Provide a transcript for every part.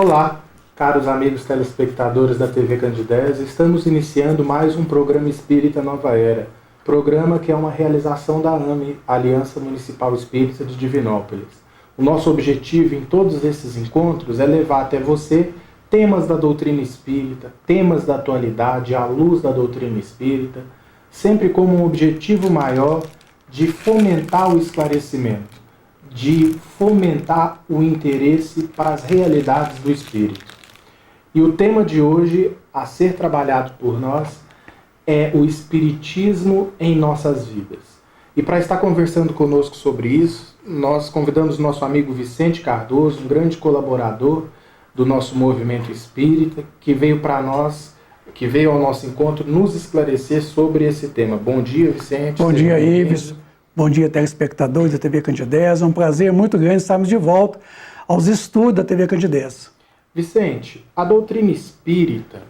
Olá, caros amigos telespectadores da TV Candidez, estamos iniciando mais um programa Espírita Nova Era, programa que é uma realização da AME, Aliança Municipal Espírita de Divinópolis. O nosso objetivo em todos esses encontros é levar até você temas da doutrina espírita, temas da atualidade à luz da doutrina espírita, sempre como um objetivo maior de fomentar o esclarecimento, de fomentar o interesse para as realidades do espírito. E o tema de hoje, a ser trabalhado por nós, é o Espiritismo em nossas vidas. E para estar conversando conosco sobre isso, nós convidamos nosso amigo Vicente Cardoso, um grande colaborador do nosso movimento espírita, que veio ao nosso encontro nos esclarecer sobre esse tema. Bom dia, Vicente. Bom dia, Ives. Bom dia, telespectadores da TV Candidez. É um prazer muito grande estarmos de volta aos estudos da TV Candidez. Vicente, a doutrina espírita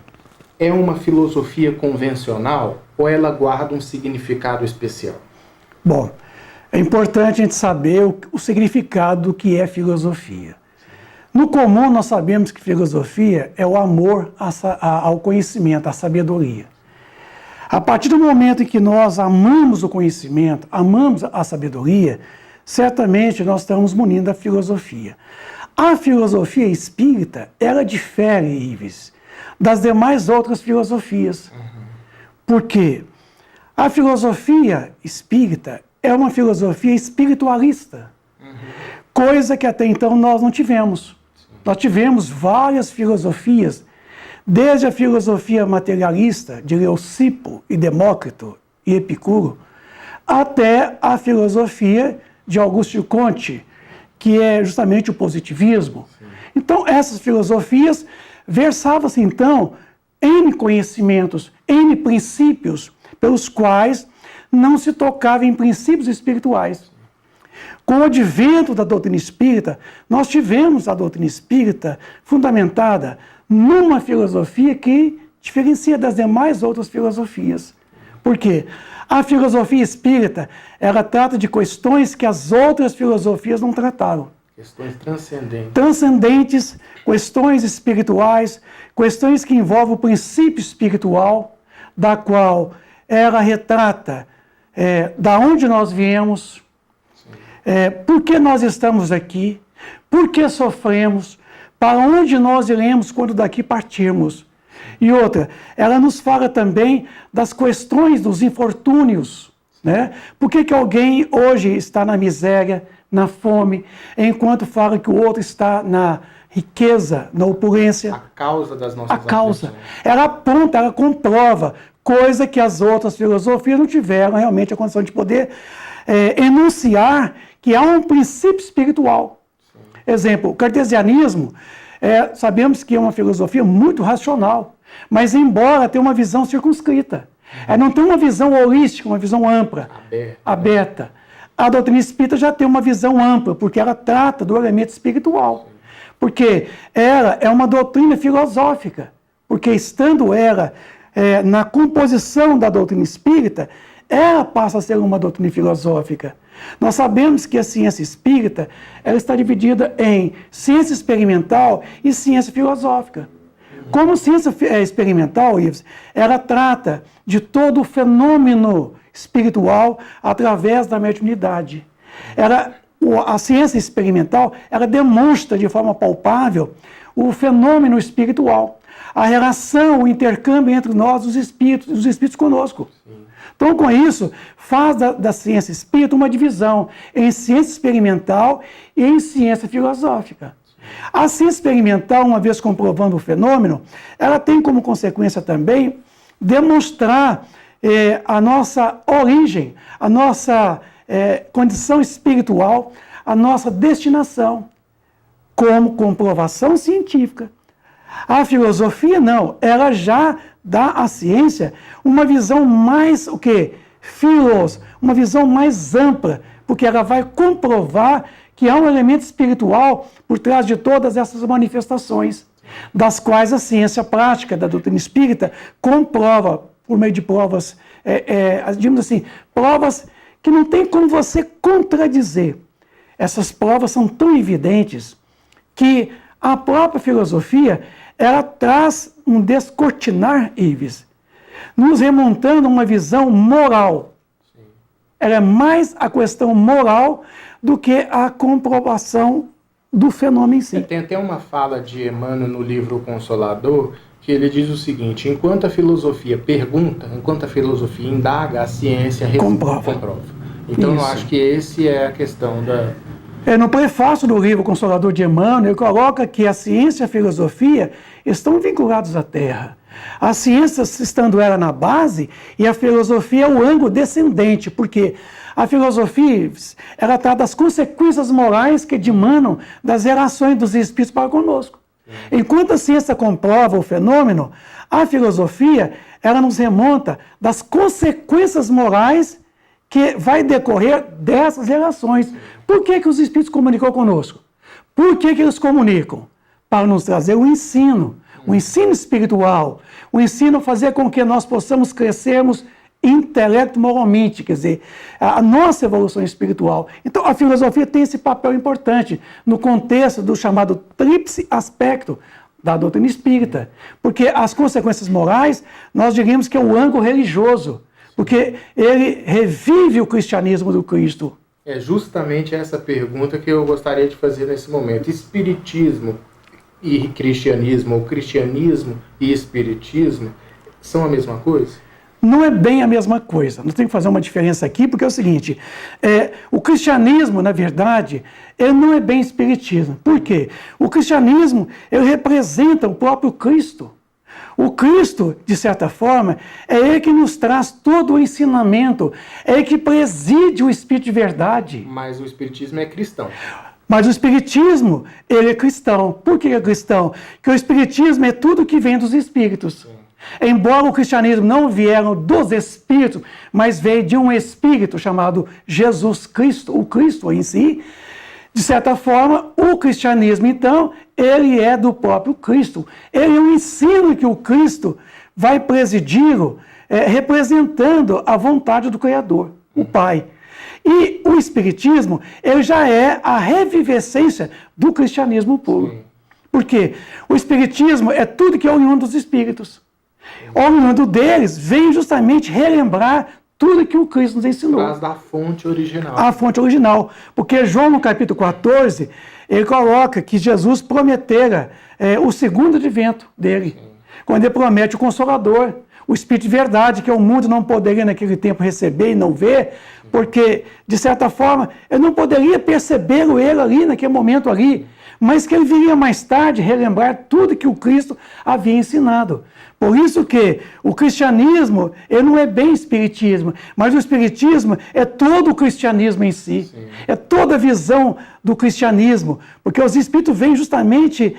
é uma filosofia convencional ou ela guarda um significado especial? Bom, é importante a gente saber o significado do que é filosofia. No comum, nós sabemos que filosofia é o amor ao conhecimento, à sabedoria. A partir do momento em que nós amamos o conhecimento, amamos a sabedoria, certamente nós estamos munindo da filosofia. A filosofia espírita, ela difere, Ives, das demais outras filosofias. Por quê? A filosofia espírita é uma filosofia espiritualista, coisa que até então nós não tivemos. Nós tivemos várias filosofias, desde a filosofia materialista de Leucipo e Demócrito e Epicuro, até a filosofia de Auguste Comte, que é justamente o positivismo. Sim. Então, essas filosofias versavam-se, então, em conhecimentos, em princípios, pelos quais não se tocava em princípios espirituais. Com o advento da doutrina espírita, nós tivemos a doutrina espírita fundamentada numa filosofia que diferencia das demais outras filosofias. Por quê? A filosofia espírita, ela trata de questões que as outras filosofias não trataram. Questões transcendentes. Transcendentes, questões espirituais, questões que envolvem o princípio espiritual, da qual ela retrata da onde nós viemos, por que nós estamos aqui, por que sofremos, para onde nós iremos quando daqui partirmos. E outra, ela nos fala também das questões dos infortúnios, né? Por que alguém hoje está na miséria, na fome, enquanto fala que o outro está na riqueza, na opulência? A causa das nossas aflições. A causa. Ela aponta, ela comprova, coisa que as outras filosofias não tiveram realmente a condição de poder enunciar que há um princípio espiritual. Exemplo, o cartesianismo, sabemos que é uma filosofia muito racional, mas embora tenha uma visão circunscrita. Não tem uma visão holística, uma visão ampla, aberta. A doutrina espírita já tem uma visão ampla, porque ela trata do elemento espiritual. Porque ela é uma doutrina filosófica, porque estando ela na composição da doutrina espírita, ela passa a ser uma doutrina filosófica. Nós sabemos que a ciência espírita ela está dividida em ciência experimental e ciência filosófica. Como ciência experimental, Ives, ela trata de todo o fenômeno espiritual através da mediunidade. A ciência experimental ela demonstra de forma palpável o fenômeno espiritual, a relação, o intercâmbio entre nós, os espíritos conosco. Então, com isso, faz da ciência espírita uma divisão em ciência experimental e em ciência filosófica. A ciência experimental, uma vez comprovando o fenômeno, ela tem como consequência também demonstrar a nossa origem, a nossa condição espiritual, a nossa destinação, como comprovação científica. A filosofia não, ela já dá à ciência uma visão mais, uma visão mais ampla, porque ela vai comprovar que há um elemento espiritual por trás de todas essas manifestações, das quais a ciência prática da doutrina espírita comprova, por meio de provas, digamos assim, provas que não tem como você contradizer. Essas provas são tão evidentes que A própria filosofia, ela traz um descortinar, Ives, nos remontando a uma visão moral. Sim. Ela é mais a questão moral do que a comprovação do fenômeno em si. Tem até uma fala de Emmanuel no livro O Consolador, que ele diz o seguinte: enquanto a filosofia pergunta, enquanto a filosofia indaga, a ciência comprova. Então eu acho que esse é a questão da... No prefácio do livro Consolador de Emmanuel, ele coloca que a ciência e a filosofia estão vinculados à Terra. A ciência estando ela na base e a filosofia é o ângulo descendente, porque a filosofia, ela trata das consequências morais que dimanam das relações dos espíritos para conosco. Enquanto a ciência comprova o fenômeno, a filosofia, ela nos remonta das consequências morais que vai decorrer dessas relações. Por que os espíritos comunicam conosco? Por que eles comunicam? Para nos trazer o ensino espiritual, o ensino fazer com que nós possamos crescermos intelecto moralmente, quer dizer, a nossa evolução espiritual. Então, a filosofia tem esse papel importante no contexto do chamado tríplice aspecto da doutrina espírita, porque as consequências morais, nós diríamos que é o ângulo religioso, porque ele revive o cristianismo do Cristo. É justamente essa pergunta que eu gostaria de fazer nesse momento. Espiritismo e cristianismo, ou cristianismo e espiritismo, são a mesma coisa? Não é bem a mesma coisa. Nós temos que fazer uma diferença aqui, porque é o seguinte, o cristianismo, na verdade, ele não é bem espiritismo. Por quê? O cristianismo, ele representa o próprio Cristo. O Cristo, de certa forma, é Ele que nos traz todo o ensinamento, é Ele que preside o Espírito de verdade. Mas o Espiritismo é cristão. Mas o Espiritismo, ele é cristão. Por que é cristão? Porque o Espiritismo é tudo que vem dos Espíritos. Sim. Embora o cristianismo não vieram dos Espíritos, mas veio de um Espírito chamado Jesus Cristo, o Cristo em si. De certa forma, o cristianismo, então, ele é do próprio Cristo. Ele é um ensino que o Cristo vai presidi-lo, representando a vontade do Criador, o Pai. E o Espiritismo, ele já é a revivescência do cristianismo puro. Sim. Por quê? O Espiritismo é tudo que é oriundo dos Espíritos. Oriundo deles vem justamente relembrar tudo que o Cristo nos ensinou. Traz da fonte original. A fonte original. Porque João, no capítulo 14, ele coloca que Jesus prometera o segundo advento dele. Sim. Quando ele promete o Consolador, o Espírito de verdade, que o mundo não poderia naquele tempo receber e não ver, porque, de certa forma, ele não poderia percebê-lo ele ali, naquele momento ali, mas que ele viria mais tarde relembrar tudo que o Cristo havia ensinado. Por isso que o cristianismo, ele não é bem espiritismo, mas o espiritismo é todo o cristianismo em si. Sim. É toda a visão do cristianismo, porque os espíritos vêm justamente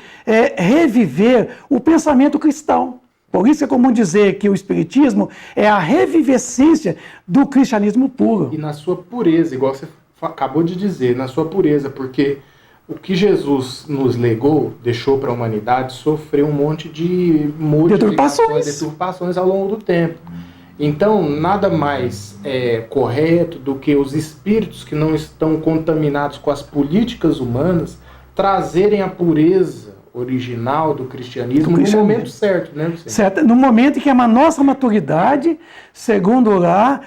reviver o pensamento cristão. Por isso é comum dizer que o espiritismo é a revivescência do cristianismo puro. E na sua pureza, igual você acabou de dizer, na sua pureza, porque o que Jesus nos legou, deixou para a humanidade, sofreu um monte de deturpações ao longo do tempo. Então, nada mais correto do que os espíritos que não estão contaminados com as políticas humanas trazerem a pureza original do cristianismo no momento certo, né? Certo. No momento em que a nossa maturidade, segundo lá,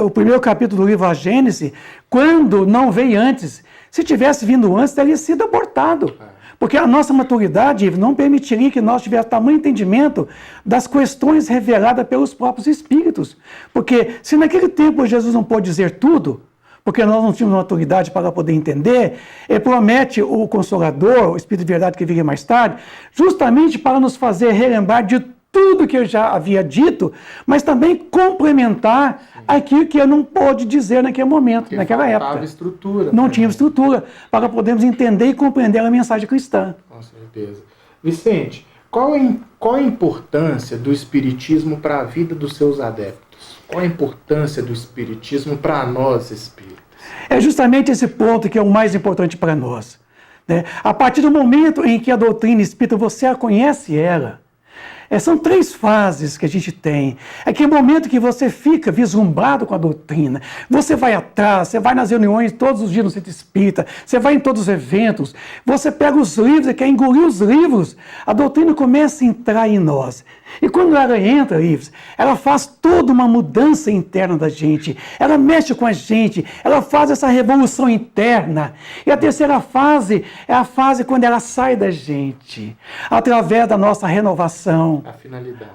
o primeiro capítulo do livro A Gênese, quando não veio antes, se tivesse vindo antes, teria sido abortado. Porque a nossa maturidade não permitiria que nós tivéssemos tamanho entendimento das questões reveladas pelos próprios Espíritos. Porque se naquele tempo Jesus não pôde dizer tudo, porque nós não tínhamos maturidade para poder entender, ele promete o Consolador, o Espírito de verdade que viria mais tarde, justamente para nos fazer relembrar de tudo que eu já havia dito, mas também complementar aquilo que eu não pôde dizer naquele momento, porque naquela época. Não estrutura. Não tinha estrutura para podermos entender e compreender a mensagem cristã. Com certeza. Vicente, qual a importância do Espiritismo para a vida dos seus adeptos? Qual a importância do Espiritismo para nós espíritas? É justamente esse ponto que é o mais importante para nós. Né? A partir do momento em que a doutrina espírita, você a conhece ela, São 3 fases que a gente tem. Aquele momento que você fica vislumbrado com a doutrina, você vai atrás, você vai nas reuniões todos os dias no centro espírita, você vai em todos os eventos, você pega os livros e quer engolir os livros, a doutrina começa a entrar em nós. E quando ela entra, Ives, ela faz toda uma mudança interna da gente, ela mexe com a gente, ela faz essa revolução interna. E a terceira fase é a fase quando ela sai da gente, através da nossa renovação.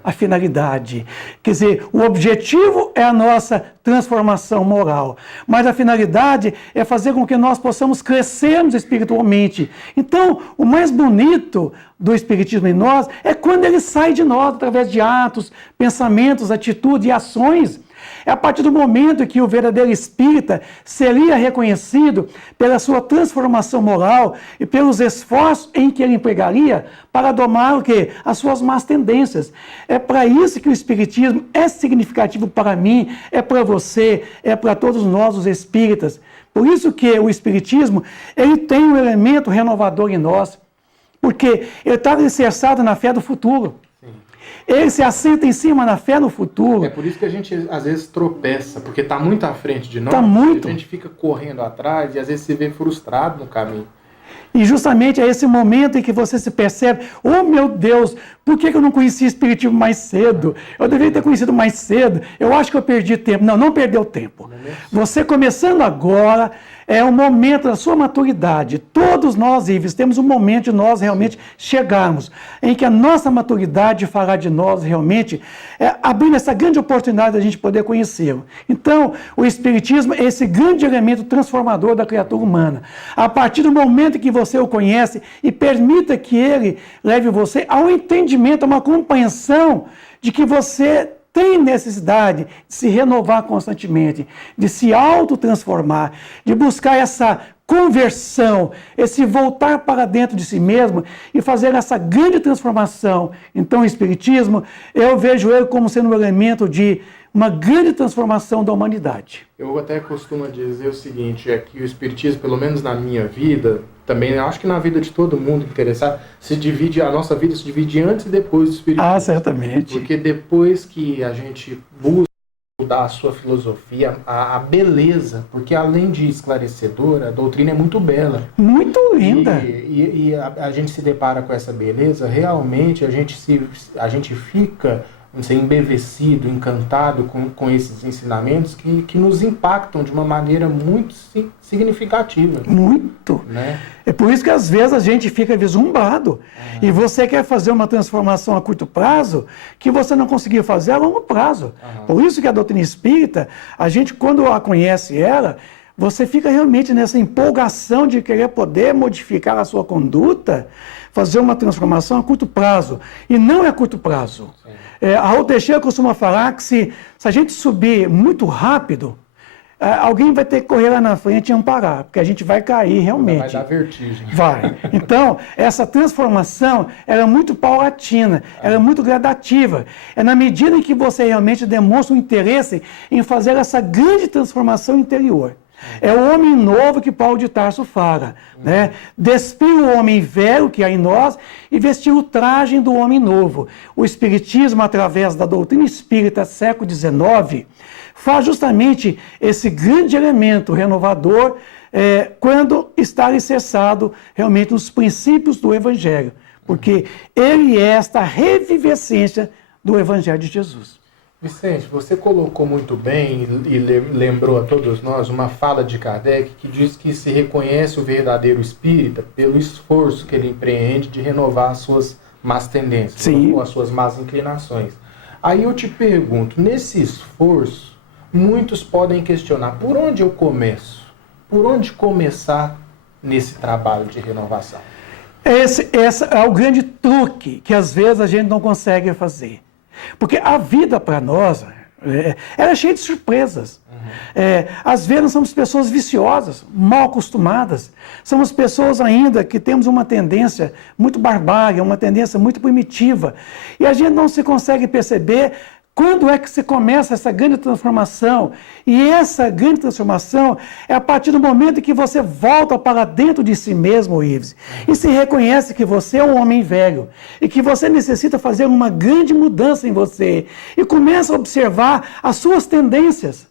A finalidade. Quer dizer, o objetivo é a nossa transformação moral, mas a finalidade é fazer com que nós possamos crescermos espiritualmente. Então, o mais bonito do Espiritismo em nós é quando ele sai de nós, através de atos, pensamentos, atitudes e ações. É a partir do momento que o verdadeiro espírita seria reconhecido pela sua transformação moral e pelos esforços em que ele empregaria para domar o quê? As suas más tendências. É para isso que o espiritismo é significativo para mim, é para você, é para todos nós os espíritas. Por isso que o espiritismo, ele tem um elemento renovador em nós, porque ele está alicerçado na fé do futuro. Ele se assenta em cima na fé no futuro. É por isso que a gente às vezes tropeça, porque está muito à frente de nós. Tá muito. A gente fica correndo atrás e às vezes se vê frustrado no caminho. E justamente é esse momento em que você se percebe, oh meu Deus, por que eu não conheci Espiritismo mais cedo? Eu deveria ter conhecido mais cedo, eu acho que eu perdi tempo. Não, não perdeu tempo. Você começando agora, é o momento da sua maturidade. Todos nós, Ives, temos um momento de nós realmente chegarmos, em que a nossa maturidade fará de nós realmente, abrindo essa grande oportunidade de a gente poder conhecê-lo. Então, o Espiritismo é esse grande elemento transformador da criatura humana. A partir do momento que você o conhece e permita que ele leve você ao entendimento, a uma compreensão de que você tem necessidade de se renovar constantemente, de se autotransformar, de buscar essa conversão, esse voltar para dentro de si mesmo e fazer essa grande transformação. Então, o Espiritismo, eu vejo ele como sendo um elemento de uma grande transformação da humanidade. Eu até costumo dizer o seguinte, é que o Espiritismo, pelo menos na minha vida, também acho que na vida de todo mundo interessado, a nossa vida se divide antes e depois do Espiritismo. Ah, certamente. Porque depois que a gente busca mudar a sua filosofia, a beleza, porque além de esclarecedora, a doutrina é muito bela. Muito linda. E a gente se depara com essa beleza, realmente a gente fica embevecido, encantado com esses ensinamentos que nos impactam de uma maneira muito significativa. Muito. Né? É por isso que às vezes a gente fica vislumbrado. E você quer fazer uma transformação a curto prazo que você não conseguiu fazer a longo prazo. Por isso que a doutrina espírita, a gente quando a conhece ela, você fica realmente nessa empolgação de querer poder modificar a sua conduta, fazer uma transformação a curto prazo. E não é a curto prazo. A Raul Teixeira costuma falar que se a gente subir muito rápido, alguém vai ter que correr lá na frente e amparar, porque a gente vai cair realmente. Vai dar vertigem. Vai. Então, essa transformação ela é muito paulatina, ela é muito gradativa. É na medida em que você realmente demonstra um interesse em fazer essa grande transformação interior. É o homem novo que Paulo de Tarso fala, né? Despir o homem velho que há em nós e vestir o traje do homem novo. O Espiritismo, através da doutrina espírita século XIX, faz justamente esse grande elemento renovador quando está alicerçado realmente nos princípios do Evangelho, porque ele é esta revivescência do Evangelho de Jesus. Vicente, você colocou muito bem e lembrou a todos nós uma fala de Kardec que diz que se reconhece o verdadeiro espírita pelo esforço que ele empreende de renovar as suas más tendências, ou as suas más inclinações. Aí eu te pergunto, nesse esforço, muitos podem questionar, por onde eu começo? Por onde começar nesse trabalho de renovação? Esse é o grande truque que às vezes a gente não consegue fazer. Porque a vida para nós, ela é cheia de surpresas. Às vezes nós somos pessoas viciosas, mal acostumadas. Somos pessoas ainda que temos uma tendência muito barbária, uma tendência muito primitiva. E a gente não se consegue perceber Quando é que se começa essa grande transformação? E essa grande transformação é a partir do momento em que você volta para dentro de si mesmo, Ives, e se reconhece que você é um homem velho e que você necessita fazer uma grande mudança em você e começa a observar as suas tendências,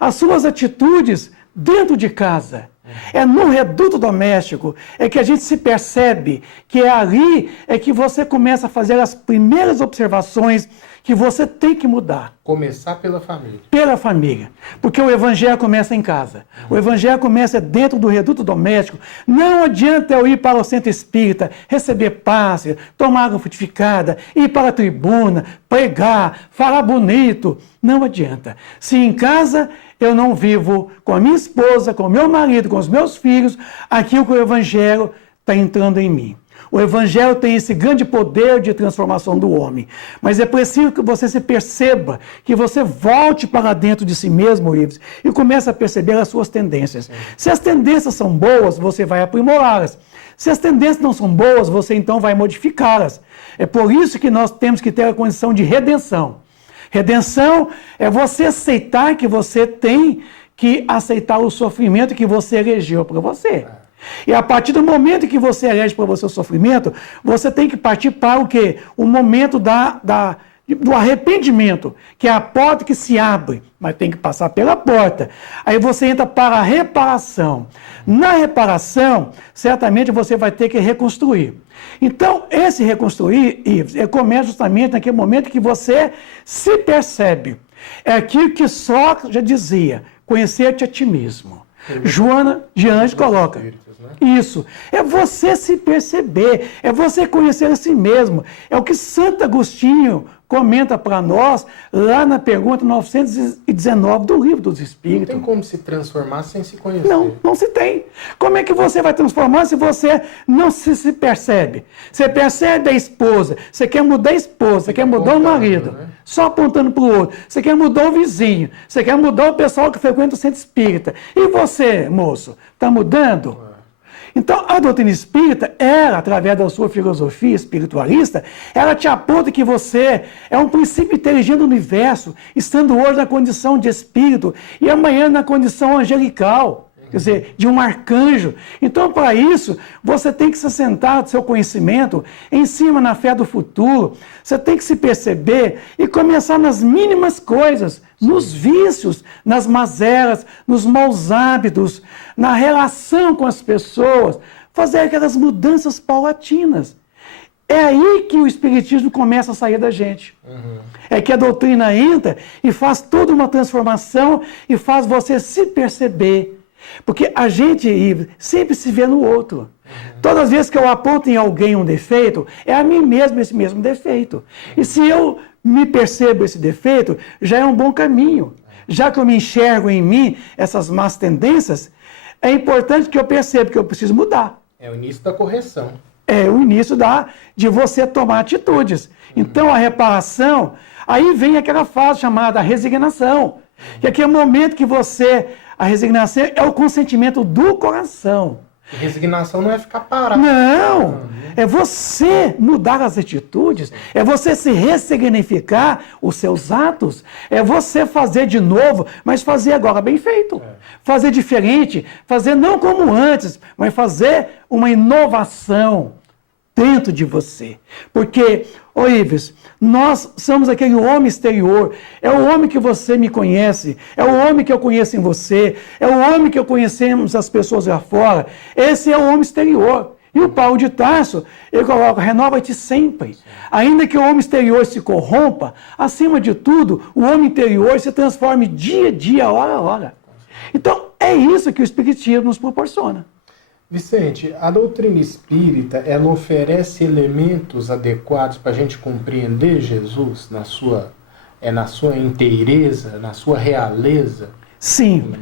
as suas atitudes dentro de casa. É no reduto doméstico é que a gente se percebe que é ali é que você começa a fazer as primeiras observações que você tem que mudar. Começar pela família. Pela família. Porque o evangelho começa em casa. O evangelho começa dentro do reduto doméstico. Não adianta eu ir para o centro espírita, receber passe, tomar água frutificada, ir para a tribuna, pregar, falar bonito. Não adianta. Se em casa eu não vivo com a minha esposa, com o meu marido, com os meus filhos, aquilo que o evangelho está entrando em mim. O evangelho tem esse grande poder de transformação do homem. Mas é preciso que você se perceba, que você volte para dentro de si mesmo, Ives, e comece a perceber as suas tendências. Se as tendências são boas, você vai aprimorá-las. Se as tendências não são boas, você então vai modificá-las. É por isso que nós temos que ter a condição de redenção. Redenção é você aceitar que você tem que aceitar o sofrimento que você elegeu para você. E a partir do momento que você elege para você o sofrimento, você tem que partir para o quê? O momento do arrependimento, que é a porta que se abre, mas tem que passar pela porta. Aí você entra para a reparação. Na reparação, certamente você vai ter que reconstruir. Então, esse reconstruir, Ives, começa justamente naquele momento que você se percebe. É aquilo que Sócrates já dizia, conhecer-te a ti mesmo. Joana de Anjos coloca. Isso. É você se perceber, é você conhecer a si mesmo. É o que Santo Agostinho comenta para nós lá na pergunta 919 do Livro dos Espíritos. Não tem como se transformar sem se conhecer. Não se tem. Como é que você vai transformar se você não se percebe? Você percebe a esposa, você quer mudar a esposa, você quer mudar o marido, né? Só apontando para o outro. Você quer mudar o vizinho, você quer mudar o pessoal que frequenta o centro espírita. E você, moço, está mudando? Então, a doutrina espírita, ela, através da sua filosofia espiritualista, ela te aponta que você é um princípio inteligente do universo, estando hoje na condição de espírito e amanhã na condição angelical, quer dizer, de um arcanjo. Então, para isso, você tem que se assentar do seu conhecimento em cima na fé do futuro. Você tem que se perceber e começar nas mínimas coisas, nos vícios, nas mazelas, nos maus hábitos, na relação com as pessoas, fazer aquelas mudanças paulatinas. É aí que o espiritismo começa a sair da gente. É que a doutrina entra e faz toda uma transformação e faz você se perceber. Porque a gente sempre se vê no outro. Todas as vezes que eu aponto em alguém um defeito, é a mim mesmo esse mesmo defeito. E se eu me percebo esse defeito, já é um bom caminho. Já que eu me enxergo em mim essas más tendências, é importante que eu perceba que eu preciso mudar. É o início da correção. É o início de você tomar atitudes. Então, a reparação, aí vem aquela fase chamada resignação. Que é aquele momento que a resignação é o consentimento do coração. E resignação não é ficar parado. Não, é você mudar as atitudes, é você se ressignificar os seus atos, é você fazer de novo, mas fazer agora bem feito. Fazer diferente, fazer não como antes, mas fazer uma inovação dentro de você. Porque, Ives, nós somos aquele homem exterior, é o homem que você me conhece, é o homem que eu conheço em você, é o homem que eu conhecemos as pessoas lá fora, esse é o homem exterior. E o Paulo de Tarso, ele coloca, renova-te sempre. Ainda que o homem exterior se corrompa, acima de tudo, o homem interior se transforme dia a dia, hora a hora. Então, é isso que o Espiritismo nos proporciona. Vicente, a doutrina espírita, ela oferece elementos adequados para a gente compreender Jesus na sua inteireza, na sua realeza? Sim,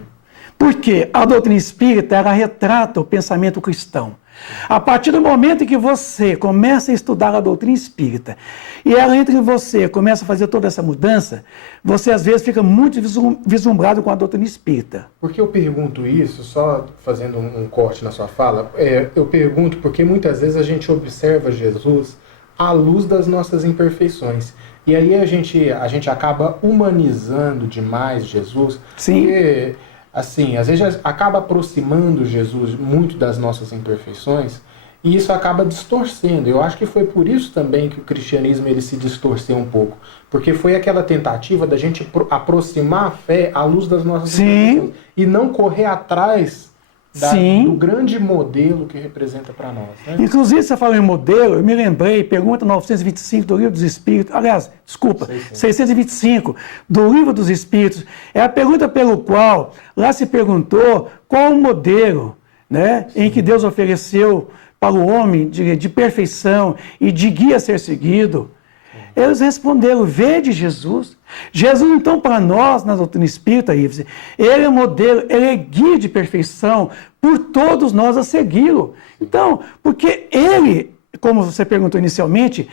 porque a doutrina espírita, ela retrata o pensamento cristão. A partir do momento em que você começa a estudar a doutrina espírita e ela entra em você, começa a fazer toda essa mudança, você às vezes fica muito vislumbrado com a doutrina espírita. Por que eu pergunto isso, só fazendo um corte na sua fala, eu pergunto porque muitas vezes a gente observa Jesus à luz das nossas imperfeições. E aí a gente acaba humanizando demais Jesus, Sim. porque, assim, às vezes acaba aproximando Jesus muito das nossas imperfeições, e isso acaba distorcendo. Eu acho que foi por isso também que o cristianismo ele se distorceu um pouco, porque foi aquela tentativa da gente aproximar a fé à luz das nossas imperfeições, e não correr atrás do grande modelo que representa para nós. Né? Inclusive, você falou em modelo, eu me lembrei, pergunta 925 do Livro dos Espíritos, aliás, desculpa, 625 do Livro dos Espíritos, é a pergunta pelo qual lá se perguntou qual o modelo, né, em que Deus ofereceu para o homem de perfeição e de guia a ser seguido. Eles responderam, vede Jesus. Jesus, então, para nós, na doutrina espírita, Ives, ele é modelo, ele é guia de perfeição por todos nós a segui-lo. Então, porque ele, como você perguntou inicialmente,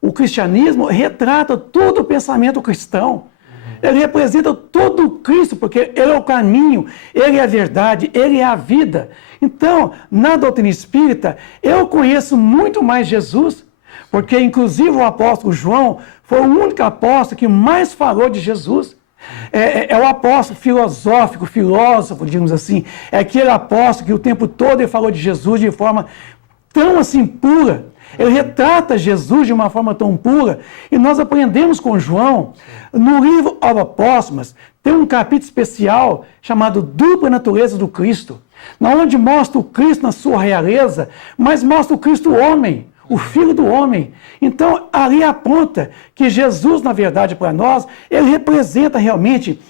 o cristianismo, retrata todo o pensamento cristão. Ele representa todo o Cristo, porque ele é o caminho, ele é a verdade, ele é a vida. Então, na doutrina espírita, eu conheço muito mais Jesus, porque, inclusive, o apóstolo João foi o único apóstolo que mais falou de Jesus. É o apóstolo filosófico, filósofo, digamos assim. É aquele apóstolo que o tempo todo ele falou de Jesus de forma tão assim pura. Ele retrata Jesus de uma forma tão pura. E nós aprendemos com João, no livro Aos Apóstolos, tem um capítulo especial chamado Dupla Natureza do Cristo, onde mostra o Cristo na sua realeza, mas mostra o Cristo homem, o Filho do homem. Então, ali aponta que Jesus, na verdade, para nós, ele representa realmente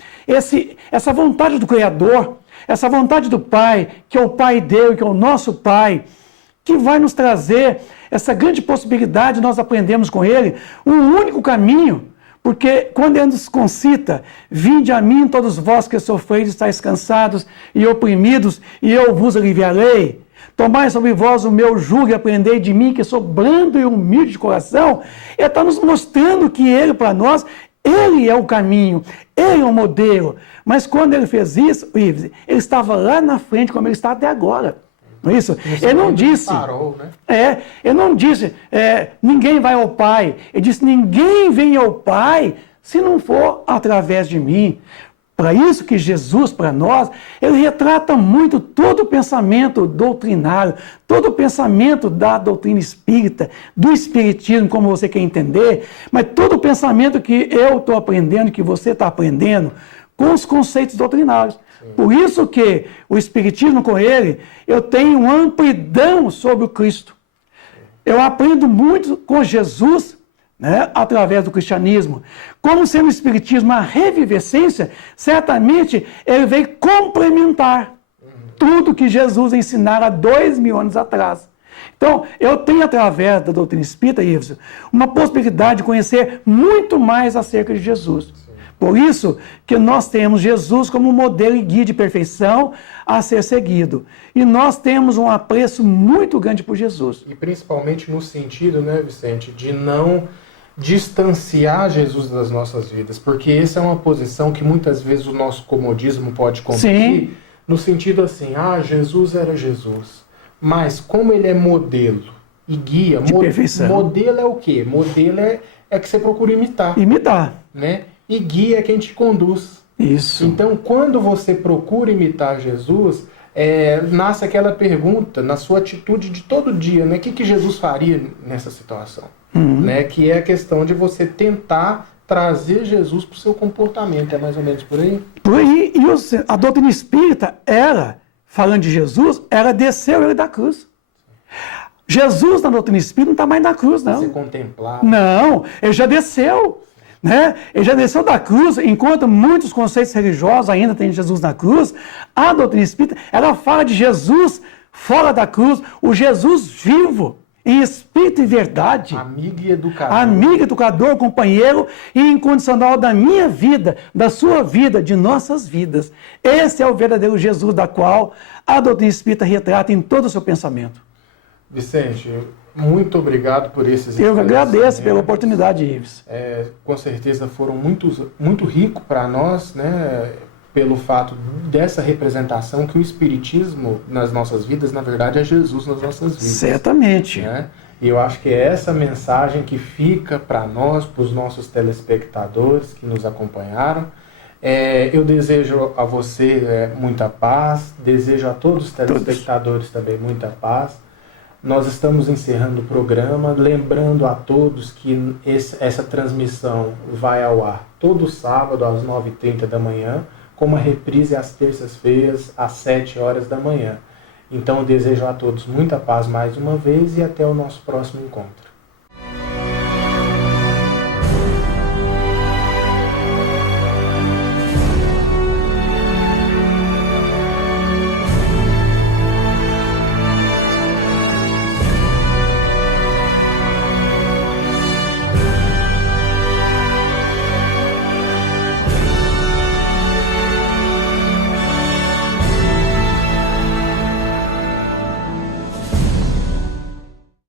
essa vontade do Criador, essa vontade do Pai, que é o Pai dele, que é o nosso Pai, que vai nos trazer essa grande possibilidade, nós aprendemos com ele, um único caminho, porque quando ele nos concita, vinde a mim todos vós que sofreis, estáis cansados e oprimidos, e eu vos aliviarei. Tomai sobre vós o meu jugo e aprendei de mim, que sou brando e humilde de coração. Ele está nos mostrando que ele, para nós, ele é o caminho, ele é o modelo. Mas quando ele fez isso, ele estava lá na frente, como ele está até agora. Não é isso? Ele não disse, parou, né? Ele não disse, ninguém vai ao Pai. Ele disse, ninguém vem ao Pai se não for através de mim. Para isso que Jesus, para nós, ele retrata muito todo o pensamento doutrinário, todo o pensamento da doutrina espírita, do espiritismo, como você quer entender, mas todo o pensamento que eu estou aprendendo, que você está aprendendo, com os conceitos doutrinários. Por isso que o espiritismo com ele, eu tenho amplidão sobre o Cristo. Eu aprendo muito com Jesus, né, através do cristianismo. Como sendo o espiritismo a revivescência, certamente ele veio complementar tudo que Jesus ensinara há 2000 anos atrás. Então, eu tenho, através da doutrina espírita, Ives, uma possibilidade de conhecer muito mais acerca de Jesus. Por isso que nós temos Jesus como modelo e guia de perfeição a ser seguido. E nós temos um apreço muito grande por Jesus. E principalmente no sentido, né, Vicente, de não distanciar Jesus das nossas vidas, porque essa é uma posição que muitas vezes o nosso comodismo pode conduzir, no sentido assim, Jesus era Jesus, mas como ele é modelo e guia, de perfeição. Modelo é o quê? Modelo é que você procura imitar. Imitar. Né? E guia é quem te conduz. Isso. Então, quando você procura imitar Jesus, nasce aquela pergunta na sua atitude de todo dia, né? O que Jesus faria nessa situação? Né? Que é a questão de você tentar trazer Jesus para o seu comportamento. É mais ou menos por aí? Por aí. E a doutrina espírita, falando de Jesus, desceu ele da cruz. Jesus, na doutrina espírita, não está mais na cruz, não. Você contemplar. Não, ele já desceu. Né? Ele já desceu da cruz, enquanto muitos conceitos religiosos ainda têm Jesus na cruz, a doutrina espírita, ela fala de Jesus fora da cruz, o Jesus vivo, em espírito e verdade. Amigo e educador. Amigo, educador, companheiro e incondicional da minha vida, da sua vida, de nossas vidas. Esse é o verdadeiro Jesus, da qual a doutrina espírita retrata em todo o seu pensamento. Vicente, muito obrigado por esses Eu agradeço pela oportunidade, Ives. Com certeza foram muito ricos para nós, né, pelo fato dessa representação que o Espiritismo nas nossas vidas, na verdade, é Jesus nas nossas vidas. Certamente. Né? E eu acho que é essa mensagem que fica para nós, para os nossos telespectadores que nos acompanharam. Eu desejo a você muita paz, desejo a todos os telespectadores também muita paz. Nós estamos encerrando o programa, lembrando a todos que essa transmissão vai ao ar todo sábado às 9h30 da manhã, com uma reprise às terças-feiras às 7 horas da manhã. Então eu desejo a todos muita paz mais uma vez e até o nosso próximo encontro.